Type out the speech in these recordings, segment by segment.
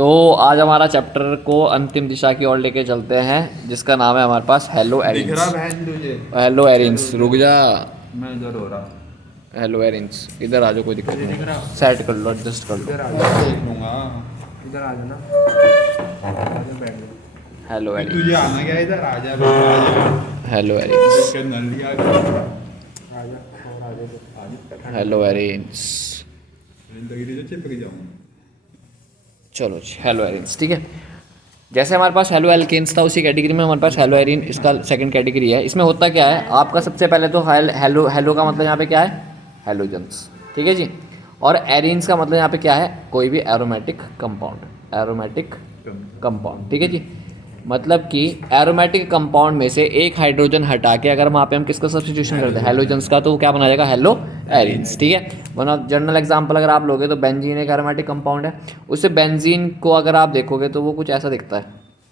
तो आज हमारा चैप्टर को अंतिम दिशा की ओर लेके चलते हैं, जिसका नाम है हमारे पास हेलो दिख एरिन्स। रहा बहन तुझे? हेलो एरिन्स, रुक जा। मैं इधर हो रहा। हेलो एरिन्स, इधर आ जाओ, कोई दिक्कत तुझे दिख नहीं, रहा? सेट कर लो, एडजस्ट कर लो। इधर आ जा, देख लूंगा। इधर आ जाना, बैठ जा। हेलो तुझे एरिन्स, आना क्या? इधर आ जा, आ हेलो एरिन्स, जा। नल्ली आ गई। आ जा और आ जा। Hello arenes. जिंदगी से चिपक जाऊँ। चलो जी, हेलो एरिन्स, ठीक है। जैसे हमारे पास हेलो एल्केन्स था, उसी कैटेगरी में हमारे पास हेलो एरिन इसका सेकंड कैटेगरी है। इसमें होता क्या है, आपका सबसे पहले तो हेलो हेलो का मतलब यहाँ पे क्या है, हेलोजेंस, ठीक है जी। और एरिन्स का मतलब यहाँ पे क्या है, कोई भी एरोमेटिक कंपाउंड, एरोमेटिक कंपाउंड, ठीक है जी। मतलब कि एरोमेटिक कंपाउंड में से एक हाइड्रोजन हटा के अगर वहाँ पे हम किसका सब्स्टिट्यूशन करते हैं, हेलोजेंस का, तो वो क्या बना जाएगा, हेलो एरिन्स, ठीक है। वन ऑफ जनरल एग्जांपल अगर आप लोगे तो बेंजीन एक एरोमेटिक कंपाउंड है। उससे बेंजीन को अगर आप देखोगे तो वो कुछ ऐसा दिखता है,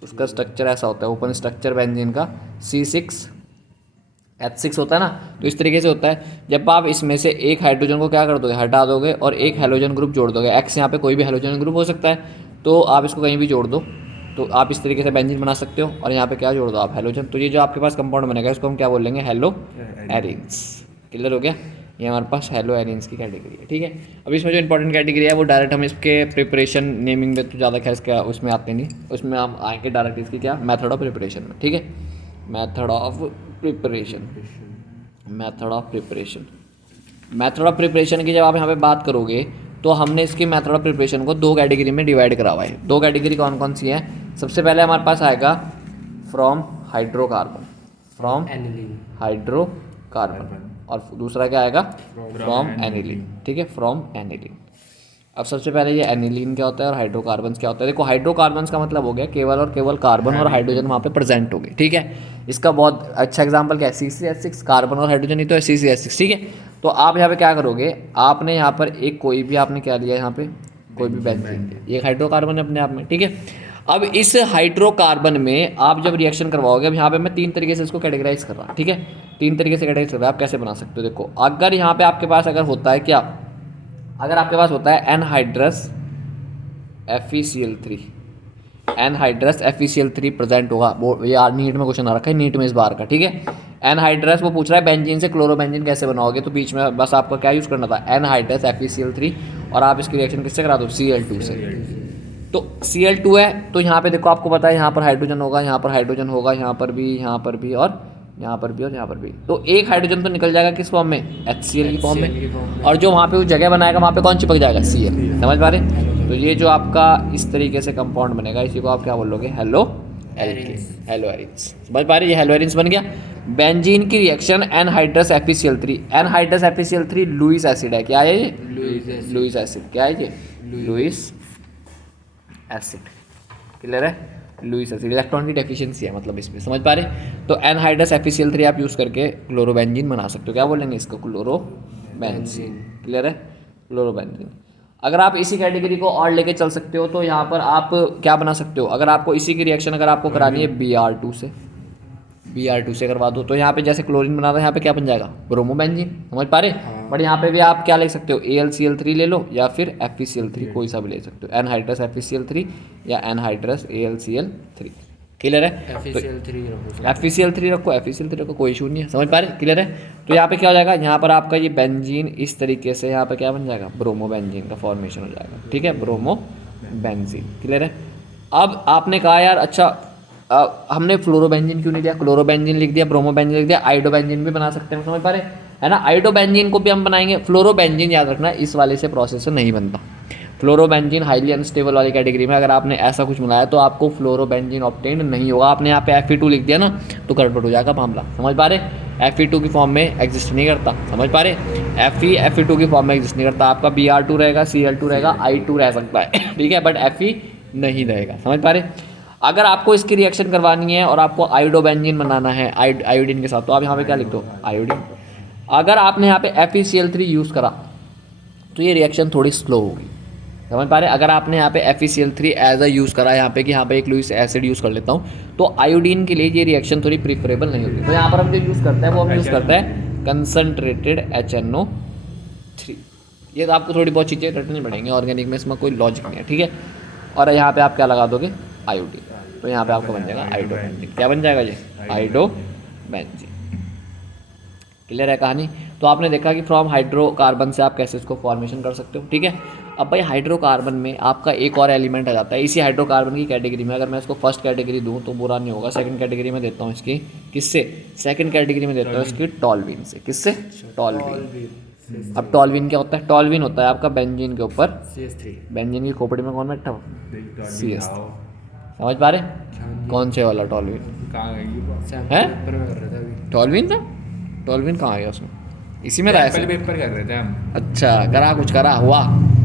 उसका स्ट्रक्चर ऐसा होता है, ओपन स्ट्रक्चर बेंजीन का C6H6 होता है ना। तो इस तरीके से होता है। जब आप इसमें से एक हाइड्रोजन को क्या कर दोगे, हटा दोगे और एक हेलोजन ग्रुप जोड़ दोगे, एक्स यहाँ पे कोई भी हेलोजन ग्रुप हो सकता है, तो आप इसको कहीं भी जोड़ दो तो आप इस तरीके से बेंजीन बना सकते हो। और यहाँ पे क्या जोड़ दो आप, हेलोजन। तो ये जो आपके पास कंपाउंड बनेगा इसको हम क्या बोलेंगे, हेलो एरिन्स। क्लियर हो गया? ये हमारे पास हेलो एरिन्स की कैटेगरी है, ठीक है। अब इसमें जो इंपॉर्टेंट कैटेगरी है वो डायरेक्ट हम इसके प्रिपरेशन नेमिंग में तो ज़्यादा खैर इसका उसमें आते नहीं, उसमें हम आएंगे डायरेक्ट इसकी क्या, मेथड ऑफ प्रिपरेशन में, ठीक है। Method of preparation, method of preparation, method of preparation की जब आप यहाँ पे बात करोगे तो हमने इसकी मेथड ऑफ प्रिपरेशन को दो कैटेगरी में डिवाइड करा हुआ है। दो कैटेगरी कौन कौन सी है? सबसे पहले हमारे पास आएगा फ्रॉम हाइड्रोकार्बन, फ्रॉम हाइड्रोकार्बन, और दूसरा क्या आएगा, फ्रॉम एनिलीन, ठीक है, फ्रॉम एनिलीन। अब सबसे पहले ये एनिलीन क्या होता है और हाइड्रोकार्बन्स क्या होता है। देखो हाइड्रोकार्बन्स का मतलब हो गया केवल और केवल कार्बन और हाइड्रोजन वहाँ पे प्रेजेंट हो गए, ठीक है। इसका बहुत अच्छा एग्जांपल क्या है, C6H6, कार्बन और हाइड्रोजन ही तो है, C6H6, ठीक है। तो आप यहाँ पे क्या करोगे, आपने यहाँ पर एक कोई भी आपने क्या लिया, यहाँ पे कोई भी बेंजीन, ये हाइड्रोकार्बन है अपने आप में, ठीक है। अब इस हाइड्रोकार्बन में आप जब रिएक्शन करवाओगे, अब यहाँ पे मैं तीन तरीके से इसको कैटेगराइज कर रहा हूँ, ठीक है। तीन तरीके से कैटेगराइज कर रहा है, आप कैसे बना सकते हो। देखो अगर यहाँ पे आपके पास अगर होता है क्या, अगर आपके पास होता है anhydrous FeCl3, anhydrous FeCl3 present होगा, वो यार नीट में क्वेश्चन आ रखा है, नीट में इस बार का, ठीक है। एनहाइड्रस वो पूछ रहा है बेंजीन से क्लोरोबेंजीन कैसे बनाओगे, तो बीच में बस आपको क्या यूज़ करना था, एनहाइड्रस FeCl3, और आप इसकी रिएक्शन किससे करा दो, Cl2 से। तो Cl2 है, तो यहाँ पे देखो आपको पता है यहाँ पर हाइड्रोजन होगा, यहाँ पर हाइड्रोजन होगा, यहाँ पर भी, यहाँ पर भी, और यहाँ पर भी, और यहाँ पर भी। तो एक हाइड्रोजन तो निकल जाएगा किस फॉर्म में, HCl की फॉर्म में, और जो वहाँ पे वो जगह बनाएगा वहाँ पे कौन चिपक जाएगा, Cl। समझ पा रहे? तो ये जो आपका इस तरीके से कंपाउंड बनेगा, इसी को आप क्या बोलोगे, हेलो एरिन्स, हेलो एरिन्स। समझ पा रहे? ये हेलो एरिन्स बन गया। बेंजीन की reaction anhydrous FeCl3, anhydrous FeCl3 Lewis acid है, क्या है ये, लुईस एसिड, क्या है ये, लुईस एसिड। क्लियर है? लुईस एसिड, इलेक्ट्रॉन की डेफिशिएंसी है मतलब इसमें, समझ पा रहे? तो एनहाइड्रस FeCl3 आप यूज़ करके क्लोरोबेंजीन बना सकते हो, क्या बोलेंगे इसको, क्लोरोबेंजीन। क्लियर है? क्लोरोबेंजीन। अगर आप इसी कैटेगरी को और लेके चल सकते हो तो यहाँ पर आप क्या बना सकते हो, अगर आपको इसी की रिएक्शन अगर आपको करानी है Br2 से, Br2 से करवा दो, तो यहाँ पे जैसे क्लोरीन बना था, यहाँ पे क्या बन जाएगा, ब्रोमोबेंजीन। समझ पा रहे? बट यहाँ पे भी आप क्या ले सकते हो, AlCl3 ले लो या फिर FeCl3, कोई सा भी ले सकते हो, एनहाइड्रस FeCl3 या एनहाइड्रस AlCl3। क्लियर है? FeCl3 रखो, FeCl3 रखो, कोई इशू नहीं है। समझ पा रहे? क्लियर है? तो यहाँ पे क्या हो जाएगा, यहाँ पर आपका ये बेंजीन इस तरीके से यहाँ पे क्या बन जाएगा, ब्रोमोबेंजीन का फॉर्मेशन हो जाएगा, ठीक है, ब्रोमोबेंजीन। क्लियर है? अब आपने कहा यार अच्छा हमने फ्लोरोबेंजीन क्यों नहीं दिया, क्लोरोबेंजीन लिख दिया, ब्रोमोबेंजीन लिख दिया, आइडोबेंजीन भी बना सकते हैं, समझ पा रहे है ना। आइडोबेंजीन को भी हम बनाएंगे, फ्लोरोबेंजीन याद रखना इस वाले से प्रोसेस से नहीं बनता। फ्लोरोबेंजीन हाईली अनस्टेबल वाली कैटेगरी में अगर आपने ऐसा कुछ मिलाया तो आपको फ्लोरोबेंजीन ऑब्टेन नहीं होगा। आपने यहाँ पे Fe2 लिख दिया ना तो गड़बड़ हो जाएगा मामला। समझ पा रहे? Fe2 की फॉर्म में एग्जिस्ट नहीं करता। समझ पा रहे? Fe2 की फॉर्म में एग्जिस्ट नहीं करता। आपका Br2 रहेगा, Cl2 रहेगा, I2 रह सकता है, ठीक है, बट Fe नहीं रहेगा। समझ पा रहे? अगर आपको इसकी रिएक्शन करवानी है और आपको आयोडोबेंजीन बनाना है आयोडीन के साथ, तो आप यहाँ पे क्या लिख दो, आयोडीन। अगर आपने यहाँ पे FeCl3 यूज़ करा तो ये रिएक्शन थोड़ी स्लो होगी। समझ पा रहे? अगर आपने यहाँ पे FeCl3 एज अ यूज़ करा, यहाँ पे कि यहाँ पे एक लुईस एसिड यूज़ कर लेता हूँ, तो आयोडीन के लिए ये रिएक्शन थोड़ी प्रीफरेबल नहीं होती। तो यहाँ पर हम जो यूज़ करते हैं वो हम यूज़ करते हैं कंसनट्रेटेड HNO3। ये तो आपको थोड़ी बहुत चीज़ें रटनी पड़ेंगी, ऑर्गेनिक में इसमें कोई लॉजिक नहीं है, ठीक है। और यहाँ पे आप क्या लगा दोगे, आयोडीन, तो यहाँ पे आपका बन जाएगा आयोडोबेंजीन। क्या बन जाएगा ये, आयोडोबेंजीन। क्लियर है कहानी। तो आपने देखा कि फ्रॉम हाइड्रोकार्बन से आप कैसे इसको फॉर्मेशन कर सकते हो, ठीक है। अब भाई हाइड्रोकार्बन में आपका एक और एलिमेंट आ जाता है इसी हाइड्रोकार्बन की कैटेगरी में। अगर मैं इसको फर्स्ट कैटेगरी दूं तो बुरा नहीं होगा, सेकंड कैटेगरी में देता हूँ इसकी, किससे, सेकंड कैटेगरी में देता हूँ इसकी टॉल्यूइन से। किससे, टॉल्यूइन। अब टॉल्यूइन क्या होता है, टॉल्यूइन होता है आपका बेंजीन के ऊपर CH3। बेंजीन की खोपड़ी में कौन बैठा हुआ, CS। समझ पा रहे, कौन से वाला टॉल्यूइन है, टॉल्यूइन था, टॉल्यूइन कहाँ आ गया उसमें, इसी में रहा है। पेपर कर रहे थे हम। अच्छा, करा कुछ करा हुआ,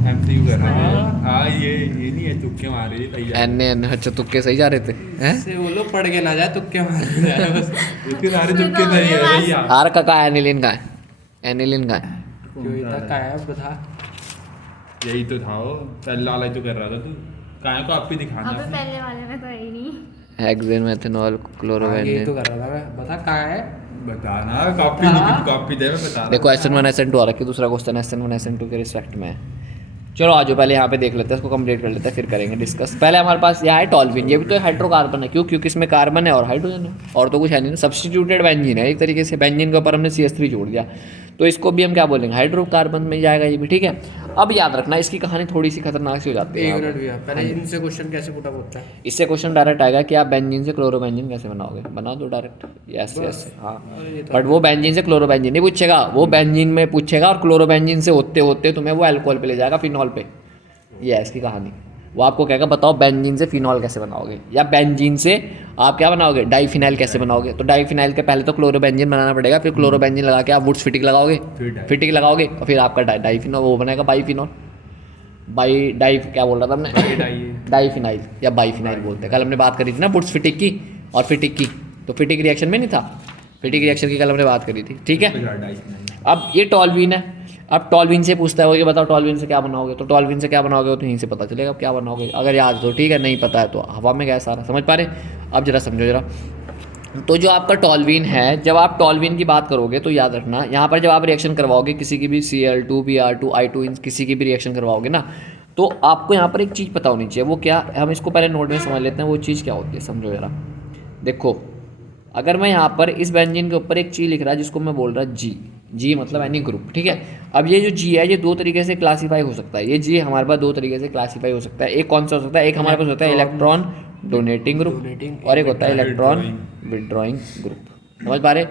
MCQ कर रहे थे। हाँ ये नहीं है, तुक्के मार रही थी। एन अच्छा, तुक्के सही जा रहे थे हैं, से वो लोग पढ़ के ना जाए, तुक्के मार रहे बस। इसके सारे तुक्के सही है भैया। आर का एनिलीन का है, एनिलीन का है। क्यों इतना का है बता। यही तो था वो, पहला वाला ही तो कर रहा था तू। कहाँ को आप भी दिखाना। अबे पहले वाले में तो है ही नहीं। हेक्सेन, मेथनॉल, यही तो क्लोरोबेंजीन। कर रहा था मैं, बता कहाँ है। बताना, कॉपी नहीं, कॉपी दे, मैं बता रहा हूँ। देखो SN1 SN2 आ रहा है, दूसरा क्वेश्चन SN1 SN2 के रिस्पेक्ट में है। चलो आज पहले यहाँ पे देख लेते हैं, इसको कंप्लीट कर लेते हैं, फिर करेंगे डिस्कस। पहले हमारे पास यहाँ है टॉल्यूइन, ये भी तो हाइड्रोकार्बन है, क्यों, क्योंकि इसमें कार्बन है और हाइड्रोजन है, और तो कुछ है नहीं, सब्स्टिट्यूटेड बेंजीन है एक तरीके से। बेंजीन के ऊपर हमने CH3 जोड़ दिया, तो इसको भी हम क्या बोलेंगे, हाइड्रोकार्बन में जाएगा ये भी, ठीक है। अब याद रखना इसकी कहानी थोड़ी सी खतरनाक सी हो जाती है। एक मिनट भैया, पहले इनसे क्वेश्चन कैसे पुट अप होता है। इससे क्वेश्चन डायरेक्ट आएगा कि आप बेंजीन से क्लोरोबेंजीन कैसे बनाओगे, बना दो डायरेक्ट, यस यस हाँ। बट वो बेंजीन से क्लोरोबेंजीन नहीं पूछेगा, वो बेंजीन में पूछेगा, और क्लोरोबेंजीन से होते होते तुम्हें वो अल्कोहल पे ले जाएगा, फिनॉल पे। ये है इसकी कहानी। वो आपको कहेगा बताओ बेंजीन से फिनॉल कैसे बनाओगे, या बेंजीन से आप क्या बनाओगे, डाईफिनाइल कैसे बनाओगे। तो डाईफिनाइल के पहले तो क्लोरोबेंजीन बनाना पड़ेगा, फिर क्लोरोबेंजीन लगा के आप वुड्स फिटिक लगाओगे, फिटिक लगाओगे, और फिर आपका डाईफिनॉल वो बनेगा बाईफिनॉल। डाई क्या बोल रहा था हमने, डाईफिनाइल या बाईफिनाइल बोलते हैं। कल हमने बात करी थी ना वुड्स फिटिक की और फिटिक की, तो फिटिक रिएक्शन में नहीं था, फिटिक रिएक्शन की कल हमने बात करी थी, ठीक है। अब ये टॉल्यूइन है, अब टॉल्यूइन से पूछता है वो कि बताओ टॉल्यूइन से क्या बनाओगे, तो टॉल्यूइन से क्या बनाओगे तो यहीं से पता चलेगा अब क्या बनाओगे। अगर याद तो ठीक है, नहीं पता है तो हवा में गया सारा। समझ पा रहे, अब जरा समझो जरा। तो जो आपका टॉल्यूइन है, जब आप टॉल्यूइन की बात करोगे तो याद रखना यहाँ पर जब आप रिएक्शन करवाओगे किसी की भी Cl2 Br2 I2 किसी की भी रिएक्शन करवाओगे ना, तो आपको यहाँ पर एक चीज़ पता होनी चाहिए। वो क्या, हम इसको पहले नोट में समझ लेते हैं वो चीज़ क्या होती है, समझो जरा। देखो अगर मैं यहाँ पर इस बेंजीन के ऊपर एक चीज़ लिख रहा है जिसको मैं बोल रहा जी मतलब एनी ग्रुप, ठीक है। अब ये जो जी है ये दो तरीके से क्लासीफाई हो सकता है, ये जी हमारे पास दो तरीके से क्लासीफाई हो सकता है। एक कौन सा हो सकता है, एक हमारे पास होता है इलेक्ट्रॉन डोनेटिंग ग्रुप और एक होता है इलेक्ट्रॉन विड्रॉइंग ग्रुप। समझ पा रहे,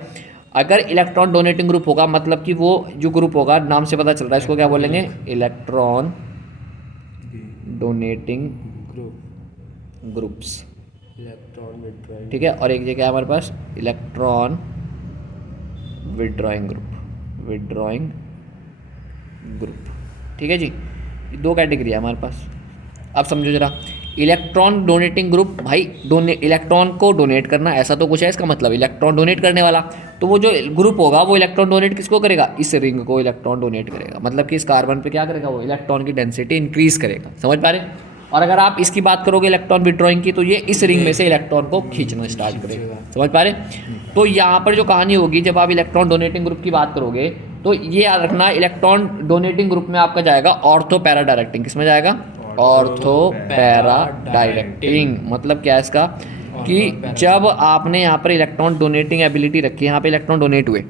अगर इलेक्ट्रॉन डोनेटिंग ग्रुप होगा मतलब कि वो जो ग्रुप होगा, नाम से पता चल रहा है, इसको क्या बोलेंगे, electron donating groups, electron withdrawing, ठीक है। और एक जगह है हमारे पास इलेक्ट्रॉन विड्रॉइंग ग्रुप, ठीक है जी। दो कैटेगरी है हमारे पास। अब समझो जरा, इलेक्ट्रॉन डोनेटिंग ग्रुप, भाई इलेक्ट्रॉन को डोनेट करना, ऐसा तो कुछ है इसका मतलब, इलेक्ट्रॉन डोनेट करने वाला। तो वो जो ग्रुप होगा वो इलेक्ट्रॉन डोनेट किसको करेगा, इस रिंग को इलेक्ट्रॉन डोनेट करेगा, मतलब कि इस कार्बन पे क्या करेगा, वो इलेक्ट्रॉन की डेंसिटी इंक्रीज करेगा। समझ पा रहे। और अगर आप इसकी बात करोगे इलेक्ट्रॉन विड्रॉइंग की, तो ये इस रिंग में से इलेक्ट्रॉन को खींचना स्टार्ट करेगा। समझ पा रहे। तो यहाँ पर जो कहानी होगी, जब आप इलेक्ट्रॉन डोनेटिंग ग्रुप की बात करोगे तो ये याद रखना, इलेक्ट्रॉन डोनेटिंग ग्रुप में आपका जाएगा ऑर्थो पैरा डायरेक्टिंग। किसमें जाएगा, ऑर्थो पैरा डायरेक्टिंग। मतलब क्या है इसका, कि जब आपने यहाँ पर इलेक्ट्रॉन डोनेटिंग एबिलिटी रखी, यहाँ पे इलेक्ट्रॉन डोनेट हुए,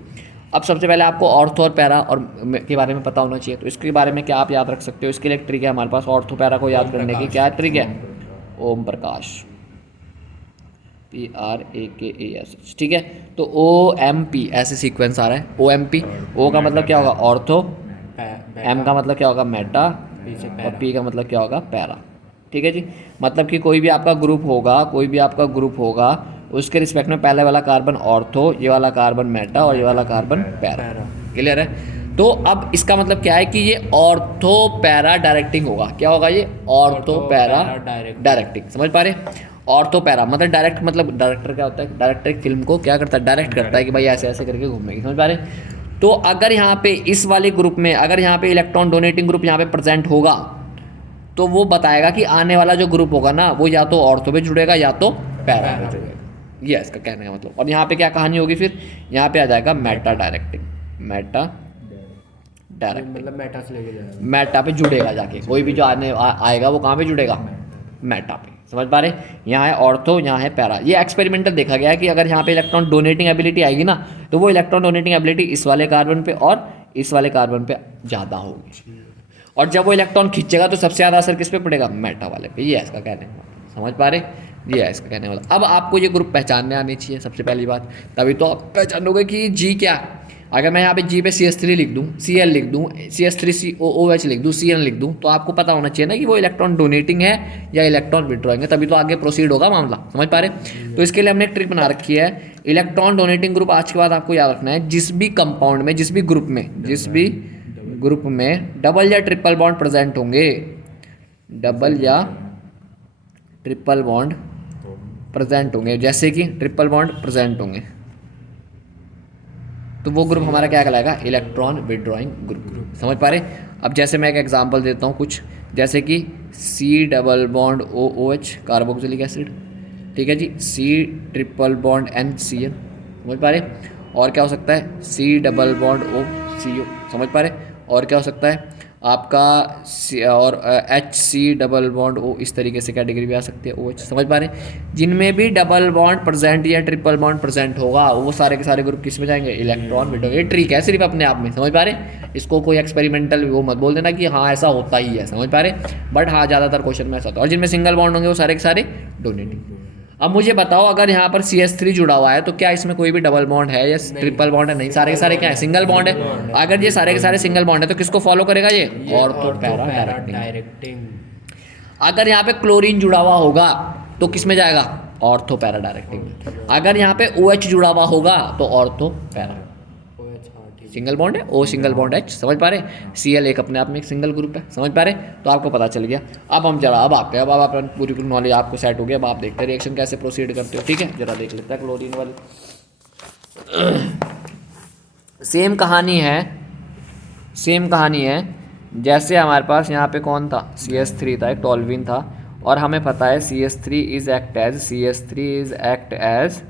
अब सबसे पहले आपको ऑर्थो और पैरा और के बारे में पता होना चाहिए। तो इसके बारे में क्या आप याद रख सकते हो, इसके लिए एक ट्रिक है हमारे पास ऑर्थो पैरा को याद करने की। क्या ट्रिक है, ओम प्रकाश, PRAKAS, ठीक है। तो OMP ऐसे सीक्वेंस आ रहा है, OMP, O का मतलब क्या होगा, ऑर्थो, M का मतलब क्या होगा, मेटा, और P का मतलब क्या होगा, पैरा, ठीक है जी। मतलब कि कोई भी आपका ग्रुप होगा, उसके रिस्पेक्ट में पहले वाला कार्बन ऑर्थो, ये वाला कार्बन मेटा और ये वाला कार्बन पैरा। क्लियर है। तो अब इसका मतलब क्या है कि ये ऑर्थो पैरा डायरेक्टिंग होगा। क्या होगा ये, ऑर्थो पैरा डायरेक्टिंग। समझ पा रहे, ऑर्थो पैरा मतलब डायरेक्ट, मतलब डायरेक्टर क्या होता है, डायरेक्टर एक फिल्म को क्या करता है, डायरेक्ट करता है कि भाई ऐसे ऐसे करके घूमेगी। समझ पा रहे। तो अगर यहाँ पे इस वाले ग्रुप में, अगर यहाँ पे इलेक्ट्रॉन डोनेटिंग ग्रुप यहाँ पे प्रेजेंट होगा, तो वो बताएगा कि आने वाला जो ग्रुप होगा ना, वो या तो ऑर्थो पे जुड़ेगा या तो पैरा पे जुड़ेगा। ये इसका कहने का मतलब। और यहाँ पे क्या कहानी होगी, फिर यहाँ पे आ जाएगा मेटा डायरेक्टिंग, मतलब मेटा से लेके जाएगा, मेटा पे जुड़ेगा जाके। कोई भी जो आएगा वो कहाँ पे जुड़ेगा, मेटा पे। समझ पा रहे? यहाँ है ऑर्थो, यहाँ है पैरा। ये एक्सपेरिमेंटल देखा गया है कि अगर यहाँ पे इलेक्ट्रॉन डोनेटिंग एबिलिटी आएगी ना, तो वो इलेक्ट्रॉन डोनेटिंग एबिलिटी इस वाले कार्बन पे और इस वाले कार्बन पे ज़्यादा होगी, और जब वो इलेक्ट्रॉन खींचेगा तो सबसे ज़्यादा असर किस पे पड़ेगा? मेटा वाले पे। ये है इसका कहने वाला। समझ पा रहे? ये है इसका कहने वाला। अब आपको ये ग्रुप पहचानने आनी चाहिए सबसे पहली बात, तभी तो आप पहचानोगे कि जी क्या है। अगर मैं यहाँ पे जी पे CH3 लिख दूँ, Cl लिख दूँ, CH3COOH लिख दूँ, Cn लिख दूँ, तो आपको पता होना चाहिए ना कि वो इलेक्ट्रॉन डोनेटिंग है या इलेक्ट्रॉन विड्रॉइंग है, तभी तो आगे प्रोसीड होगा मामला। समझ पा रहे? तो इसके लिए हमने एक ट्रिक बना रखी है। इलेक्ट्रॉन डोनेटिंग ग्रुप आज के बाद आपको याद रखना है, जिस भी कंपाउंड में, जिस भी ग्रुप में डबल या ट्रिपल बॉन्ड प्रेजेंट होंगे, डबल या ट्रिपल बॉन्ड प्रेजेंट होंगे, जैसे कि ट्रिपल बॉन्ड प्रेजेंट होंगे, तो वो ग्रुप हमारा क्या कहलाएगा? Electron withdrawing group. समझ पा रहे? अब जैसे मैं एक एग्जांपल देता हूँ कुछ, जैसे कि C double bond OOH carboxylic acid, ठीक है जी, C ट्रिपल बॉन्ड NCl। समझ पा रहे? और क्या हो सकता है? C double bond OCO। समझ पा रहे? और क्या हो सकता है आपका और HC डबल बॉन्ड O, इस तरीके से कैटेगरी भी आ सकती है OH। समझ पा रहे? जिनमें भी डबल बॉन्ड प्रेजेंट या ट्रिपल बॉन्ड प्रेजेंट होगा, वो सारे के सारे ग्रुप किस में जाएंगे? Electron withdrawing. ये ट्रिक है सिर्फ अपने आप में। समझ पा रहे? इसको कोई एक्सपेरिमेंटल वो मत बोल देना कि हाँ ऐसा होता ही है। समझ पा रहे? बट हाँ, ज़्यादातर क्वेश्चन में ऐसा होता है। और जिनमें सिंगल बॉन्ड होंगे वो सारे के सारे डोनेटिंग। अब मुझे बताओ, अगर यहाँ पर CH3 जुड़ा हुआ है तो क्या इसमें कोई भी डबल बॉन्ड है या ट्रिपल बॉन्ड है? नहीं, सारे के सारे क्या है? सिंगल बॉन्ड है। अगर ये सारे के सारे सिंगल बॉन्ड है तो किसको फॉलो करेगा? ये ऑर्थो पैरा डायरेक्टिंग। अगर यहाँ पे क्लोरीन जुड़ा हुआ होगा तो किस में जाएगा? Ortho para directing. अगर यहाँ पे OH जुड़ा हुआ होगा तो ऑर्थो पैरा। सिंगल बॉन्ड है, O सिंगल बॉन्ड H। समझ पा रहे? Cl एक अपने आप में एक सिंगल ग्रुप है। समझ पा रहे? तो आपको पता चल गया। अब हम जरा अब आते हैं, अब आप पूरी नॉलेज आपको सेट हो गया। अब आप देखते हैं रिएक्शन कैसे प्रोसीड करते हो। ठीक है, जरा देख लेते हैं क्लोरीन वाली। सेम कहानी है जैसे हमारे पास यहाँ पे कौन था? CH3 था, एक टॉल्विन था, और हमें पता है CH3 इज एक्ट एज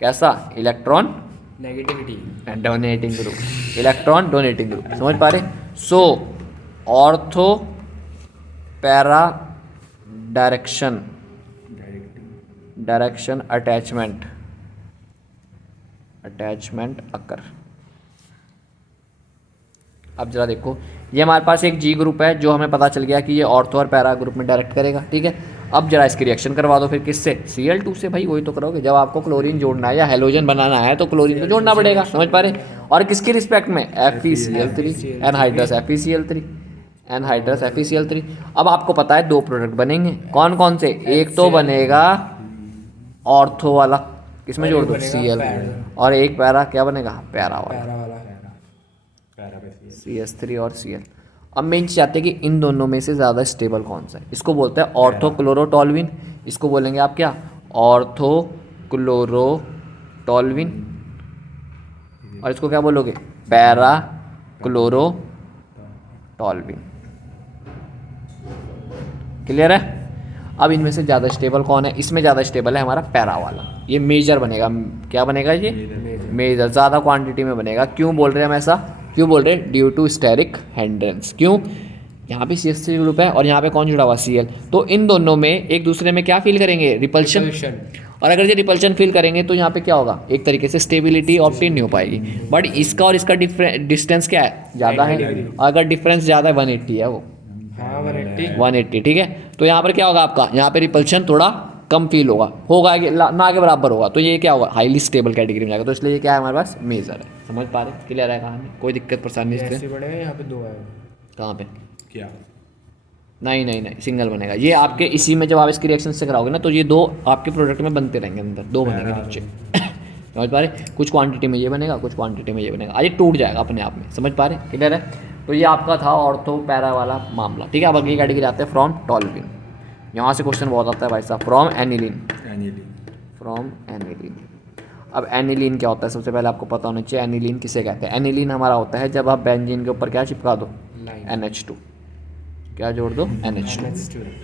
कैसा? Electron negativity donating group, electron donating group. समझ पा रहे? सो ऑर्थो पैरा डायरेक्शन अटैचमेंट अकर। अब जरा देखो, ये हमारे पास एक जी ग्रुप है जो हमें पता चल गया कि ये ऑर्थो और पैरा ग्रुप में डायरेक्ट करेगा। ठीक है, अब जरा इसकी रिएक्शन करवा दो फिर किससे? Cl2 से। भाई वही तो करोगे, जब आपको क्लोरीन जोड़ना है या हेलोजन बनाना है तो क्लोरीन को जोड़ना पड़ेगा। समझ पा रहे? और किसकी रिस्पेक्ट में? FeCl3, anhydrous FeCl3। अब आपको पता है दो प्रोडक्ट बनेंगे, कौन कौन से? एक तो बनेगा ऑर्थो वाला, किसमें जोड़ दो? Cl, और एक पैरा क्या बनेगा? पैरा वाला, CH3 और Cl। अब मेन चीज़ आती है कि इन दोनों में से ज़्यादा स्टेबल कौन सा है? इसको बोलते हैं ऑर्थोक्लोरोटोल्विन। इसको बोलेंगे आप क्या? ऑर्थोक्लोरोटोल्विन। और इसको क्या बोलोगे? पैराक्लोरोटोल्विन। क्लियर है? अब इनमें से ज़्यादा स्टेबल कौन है? इसमें ज़्यादा स्टेबल है हमारा पैरा वाला। ये मेजर बनेगा। क्या बनेगा ये? मेजर, ज़्यादा क्वांटिटी में बनेगा। क्यों बोल रहे हैं हम ऐसा? क्यों बोल रहे हैं? Due to steric hindrance. क्यों? यहाँ पे CH3 ग्रुप है और यहाँ पे कौन जुड़ा हुआ? Cl। तो इन दोनों में एक दूसरे में क्या फील करेंगे? रिपल्शन। और अगर ये रिपल्शन फील करेंगे तो यहाँ पे क्या होगा? एक तरीके से स्टेबिलिटी ऑब्टेन नहीं हो पाएगी। बट इसका और इसका डिस्टेंस क्या है? ज़्यादा है। अगर डिफरेंस ज़्यादा है 180 है वो, 180। ठीक है, तो यहाँ पर क्या होगा आपका? यहाँ पे रिपल्शन थोड़ा कम फील होगा ना के बराबर होगा। तो ये क्या होगा? हाईली स्टेबल कैटेगरी में जाएगा। तो इसलिए ये क्या है हमारे पास? मेजर है। समझ पा रहे? क्लियर है कहानी? कोई दिक्कत परेशानी नहीं इससे? बढ़ेगा यहाँ पे 2 है। कहाँ पे? क्या? नहीं, सिंगल बनेगा ये आपके। इसी में जब आप इसकी रिएक्शन से कराओगे ना तो ये दो आपके प्रोडक्ट में बनते रहेंगे, अंदर 2 बनेंगे नीचे। समझ पा रहे? कुछ क्वांटिटी में ये बनेगा, कुछ क्वांटिटी में ये बनेगा। आज ये टूट जाएगा अपने आप में। समझ पा रहे? क्लियर है? तो ये आपका था ऑर्थो पैरा वाला मामला। ठीक है, अब अगली कैटेगरी आते हैं फ्रॉम टॉल्विन। यहाँ से क्वेश्चन बहुत आता है भाई साहब। From aniline. अब एनिलीन क्या होता है? सबसे पहले आपको पता होना चाहिए एनिलीन किसे कहते हैं। एनिलीन हमारा होता है जब आप बेंजीन के ऊपर क्या चिपका दो? NH2। क्या जोड़ दो? NH2।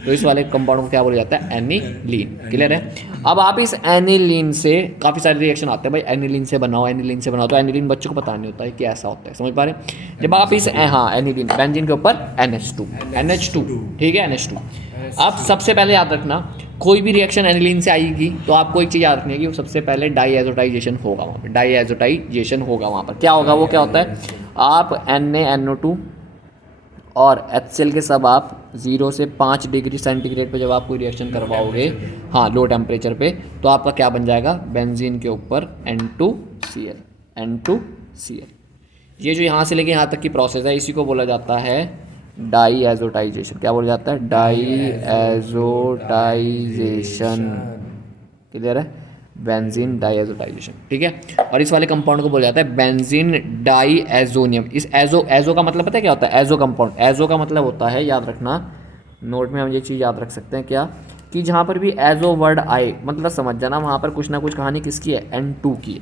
तो इस वाले कंपाउंड को क्या बोला जाता है? एनिलीन। क्लियर है? अब आप इस एनिलीन से काफ़ी सारे रिएक्शन आते हैं भाई, एनिलीन से बनाओ तो एनिलीन बच्चों को पता नहीं होता है कि ऐसा होता है। समझ पा रहे? जब आप इस एनिलीन बेंजीन के ऊपर NH2, ठीक है, NH2 अब सबसे पहले याद रखना, कोई भी रिएक्शन एनिलीन से आएगी तो आपको एक चीज़ याद रखनी है कि वो सबसे पहले डाईएजोटाइजेशन होगा वहाँ पर, डाईएजोटाइजेशन होगा वहाँ पर। क्या होगा वो, क्या होता है, आप NaNO2 और HCl के सब आप 0 से 5 डिग्री सेंटीग्रेड पे जब आप कोई रिएक्शन करवाओगे, हाँ लो टेम्परेचर पे, तो आपका क्या बन जाएगा, बेंजीन के ऊपर N2Cl। ये जो यहाँ से लेके यहाँ तक की प्रोसेस है इसी को बोला जाता है डाईएजोटाइजेशन। क्या बोला जाता है, डाईएजोटाइजेशन। क्लियर है, बेंजीन डाईएजोटाइजेशन, ठीक है। और इस वाले कंपाउंड को बोला जाता है बेंजीन डाईएजोनियम। इस एजो का मतलब पता है क्या होता है, एजो कंपाउंड। एजो का मतलब होता है, याद रखना नोट में हम ये चीज़ याद रख सकते हैं क्या, कि जहाँ पर भी एजो वर्ड आए मतलब समझ जाना वहाँ पर कुछ ना कुछ कहानी किसकी है, N2 की है,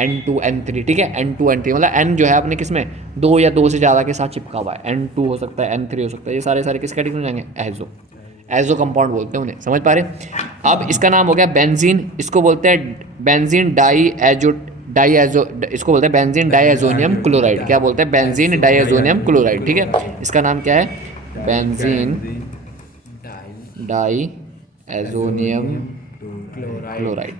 N2 N3, ठीक है। N2 N3 मतलब N जो है अपने किस में, 2 या 2 से ज़्यादा के साथ चिपका हुआ है। N2 हो सकता है, N3 हो सकता है, ये सारे किस कैटेगरी में जाएंगे, एजो कंपाउंड बोलते हैं उन्हें, समझ पा रहे। अब इसका नाम हो गया बेंजीन, इसको बोलते हैं बेंजीन डाईएजो, इसको बोलते हैं बेंजीन डाईएजोनियम क्लोराइड। क्या बोलते हैं, बेंजीन डाईएजोनियम क्लोराइड, ठीक है। इसका नाम क्या है, बेंजीन डाईएजोनियम क्लोराइड।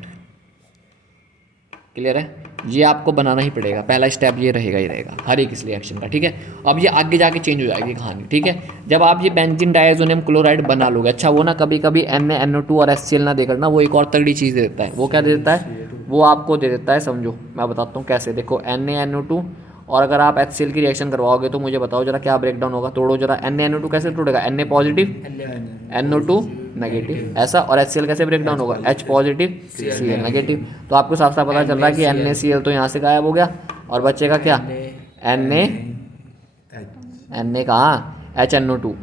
क्लियर है, ये आपको बनाना ही पड़ेगा, पहला स्टेप ये रहेगा ही रहेगा हर एक इस रिएक्शन का, ठीक है। अब ये आगे जाके चेंज हो जाएगी कहानी, ठीक है। जब आप ये बेंजीन डाईएजोनियम क्लोराइड बना लोगे, अच्छा वो ना कभी कभी NaNO2 और HCl ना देकर ना वो एक और तगड़ी चीज़ दे देता है। वो क्या दे देता है, वो आपको दे देता है, समझो मैं बताता हूँ कैसे। देखो NaNO2 और अगर आप HCl की रिएक्शन करवाओगे तो मुझे बताओ जरा क्या ब्रेक डाउन होगा, तोड़ो जरा। NaNO2 कैसे टूटेगा, Na पॉजिटिव NO2 नेगेटिव ऐसा, और HCl कैसे ब्रेक डाउन होगा, H पॉजिटिव Cl नेगेटिव। तो आपको साफ साफ पता चल रहा है कि NaCl तो यहाँ से गायब हो गया और बचेगा क्या, Na कहाँ, HNO2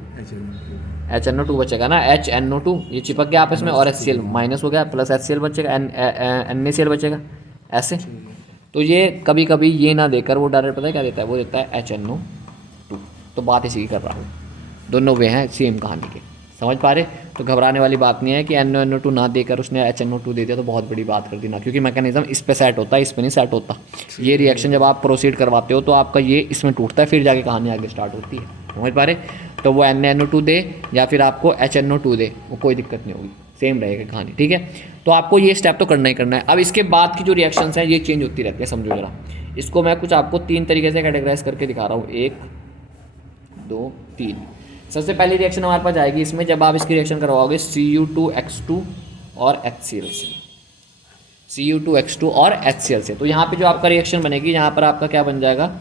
बचेगा ना, HNO2 ये चिपक गया आपस में और HCl माइनस हो गया, प्लस HCl बचेगा, NaCl बचेगा ऐसे। तो ये कभी कभी ये ना देकर वो डायरेक्ट पता है क्या देता है, वो देता है HNO2। तो बात इसी की कर रहा हूँ, दोनों वे हैं सेम कहानी के, समझ पा रहे। तो घबराने वाली बात नहीं है कि NaNO2 ना देकर उसने HNO2 दे दिया तो बहुत बड़ी बात कर दी ना, क्योंकि मैकेनिज्म इस पे सेट होता है, इस पे नहीं सेट होता। ये रिएक्शन जब आप प्रोसीड करवाते हो तो आपका ये इसमें टूटता है, फिर जाके कहानी आगे स्टार्ट होती है, समझ पा रहे। तो वो NaNO2 दे या फिर आपको HNO2 दे, वो कोई दिक्कत नहीं होगी, सेम रहेगा कहानी, ठीक है। तो आपको ये स्टेप तो करना ही करना है। अब इसके बाद की जो रिएक्शंस हैं ये चेंज होती रहती है, समझो जरा। इसको मैं कुछ आपको 3 तरीके से कैटेगराइज करके दिखा रहा हूँ, 1 2 3। सबसे पहली रिएक्शन हमारे पास आएगी इसमें, जब आप इसकी रिएक्शन करवाओगे Cu2X2 और HCl से, Cu2X2 और HCl से। तो यहाँ पे जो आपका रिएक्शन बनेगी, यहाँ पर आपका क्या बन जाएगा,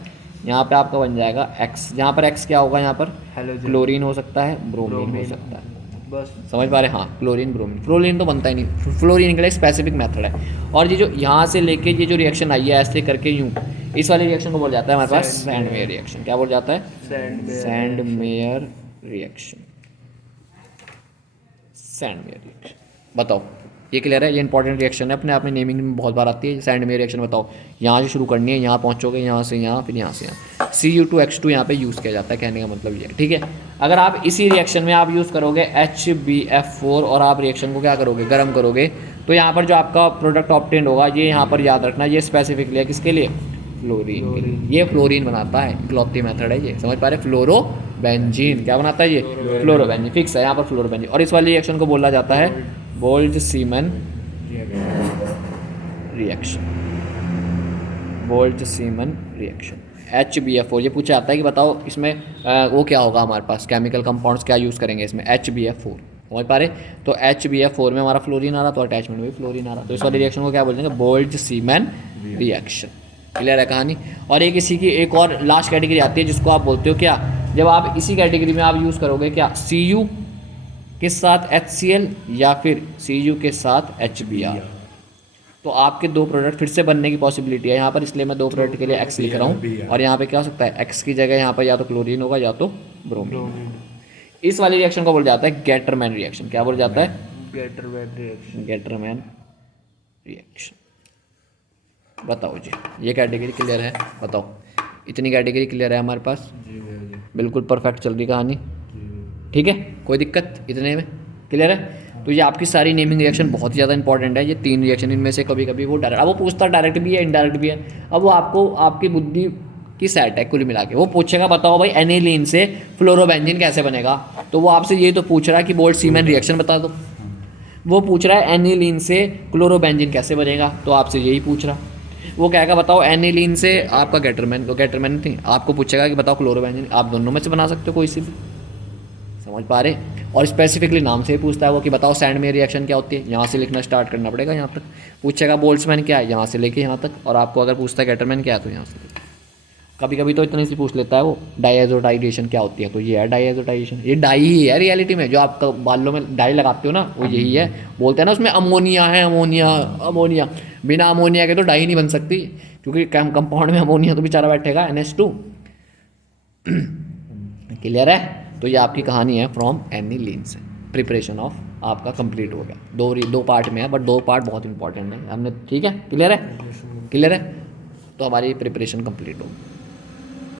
यहाँ पे आपका बन जाएगा X। यहाँ पर X क्या होगा, यहाँ पर क्लोरीन हो सकता है, ब्रोमीन हो सकता है, बस समझ पा रहे। हाँ क्लोरीन ब्रोमीन, फ्लोरीन तो बनता ही नहीं, फ्लोरीन के लिए स्पेसिफिक मेथड है। और ये जो यहाँ से लेके ये जो रिएक्शन आई है ऐसे करके यूँ, इस वाले रिएक्शन को बोल जाता है हमारे पास सैंड मेयर रिएक्शन। क्या बोल जाता है, sand mayor reaction, sand mayor reaction. बताओ ये क्लियर है, ये इंपॉर्टेंट रिएक्शन है, अपने आप में नेमिंग में बहुत बार आती है। सैंड मेयर रिएक्शन बताओ, यहाँ से शुरू करनी है, यहाँ पहुँचोगे, यहाँ से यहाँ, फिर यहाँ से यहाँ। Cu2X2 यहाँ पे यूज़ किया जाता है, कहने का मतलब ये है, ठीक है। अगर आप इसी रिएक्शन में आप यूज़ करोगे HbF4 और आप रिएक्शन को क्या करोगे, गर्म करोगे, तो यहाँ पर जो आपका प्रोडक्ट ऑब्टेन होगा, ये यहाँ पर याद रखना, ये स्पेसिफिकली है किसके लिए, फ्लोरीन के लिए। ये फ्लोरीन बनाता है, इकलौती मेथड है ये, समझ पा रहे। फ्लोरोबेंजीन क्या बनाता है ये, फ्लोरोबेंजीन, फिक्स है यहाँ पर फ्लोरोबेंजीन। और इस वाली रिएक्शन को बोला जाता है Boltzmann reaction, Boltzmann reaction. HbF4 ये पूछा जाता है कि बताओ इसमें वो क्या होगा, हमारे पास केमिकल कंपाउंड्स क्या यूज़ करेंगे इसमें, HbF4, समझ पा रहे। तो HbF4 में हमारा फ्लोरीन आ रहा, तो अटैचमेंट में भी फ्लोरीन आ रहा, तो इस वाली रिएक्शन को क्या बोलेंगे, बोल्ट्जमैन रिएक्शन। क्लियर है कहानी। और एक इसी की एक और लास्ट कैटेगरी आती है जिसको आप बोलते हो क्या, जब आप इसी कैटेगरी में आप यूज़ करोगे क्या, Cu के साथ HCl या फिर Cu के साथ HBr, तो आपके 2 प्रोडक्ट फिर से बनने की पॉसिबिलिटी है यहाँ पर, इसलिए मैं 2 प्रोडक्ट के लिए X लिख रहा हूँ। और यहाँ पे क्या हो सकता है, X की जगह यहाँ पर या तो क्लोरीन होगा या तो ब्रोमीन। इस वाली रिएक्शन को बोला जाता है गेटरमैन रिएक्शन। क्या बोला जाता है, गेटरमैन रिएक्शन। बताओ जी, ये कैटेगरी क्लियर है, बताओ इतनी कैटेगरी क्लियर है हमारे पास, बिल्कुल परफेक्ट चल रही कहानी, ठीक है, कोई दिक्कत इतने में क्लियर है। तो ये आपकी सारी नेमिंग रिएक्शन बहुत ही ज़्यादा इंपॉर्टेंट है, ये 3 रिएक्शन, इनमें से कभी कभी वो डायरेक्ट, अब वो पूछता डायरेक्ट भी है इनडायरेक्ट भी है, अब वो आपको आपकी बुद्धि की सेट है कुल मिला के। वो पूछेगा बताओ भाई एनिलीन से फ्लोरोबेंजीन कैसे बनेगा, तो वो आपसे यही तो पूछ रहा है कि बोल्ट सीमेन रिएक्शन बता दो। वो पूछ रहा है एनिलीन से क्लोरोबेंजीन कैसे बनेगा, तो आपसे यही पूछ रहा। वो कहेगा बताओ एनिलीन से आपका गैटरमैन नहीं, आपको पूछेगा कि बताओ क्लोरोबेंजीन, आप दोनों में से बना सकते हो कोई सी भी। समझ पा रहे? और स्पेसिफिकली नाम से ही पूछता है वो कि बताओ सैंड में रिएक्शन क्या होती है, यहाँ से लिखना स्टार्ट करना पड़ेगा यहाँ तक। पूछेगा बोल्ट्समैन क्या है, यहाँ से लेके यहाँ तक। और आपको अगर पूछता है गैटरमैन क्या है तो यहाँ से। कभी कभी तो इतने से पूछ लेता है वो डाइएज़ोटाइजेशन क्या होती है, तो ये है डाइएज़ोटाइजेशन। ये डाई ही है रियलिटी में, जो आप बालों में डाई लगाते हो ना वो यही है। बोलते हैं ना उसमें अमोनिया है, अमोनिया बिना अमोनिया के तो डाई नहीं बन सकती, क्योंकि कंपाउंड में अमोनिया तो बेचारा बैठेगा NH2। क्लियर है? तो ये आपकी कहानी है फ्रॉम एनिलीन से। प्रिपरेशन ऑफ आपका कंप्लीट हो गया। दो पार्ट में है, बट दो पार्ट बहुत इंपॉर्टेंट है हमने। ठीक है? क्लियर है? क्लियर है? तो हमारी प्रिपरेशन कंप्लीट हो।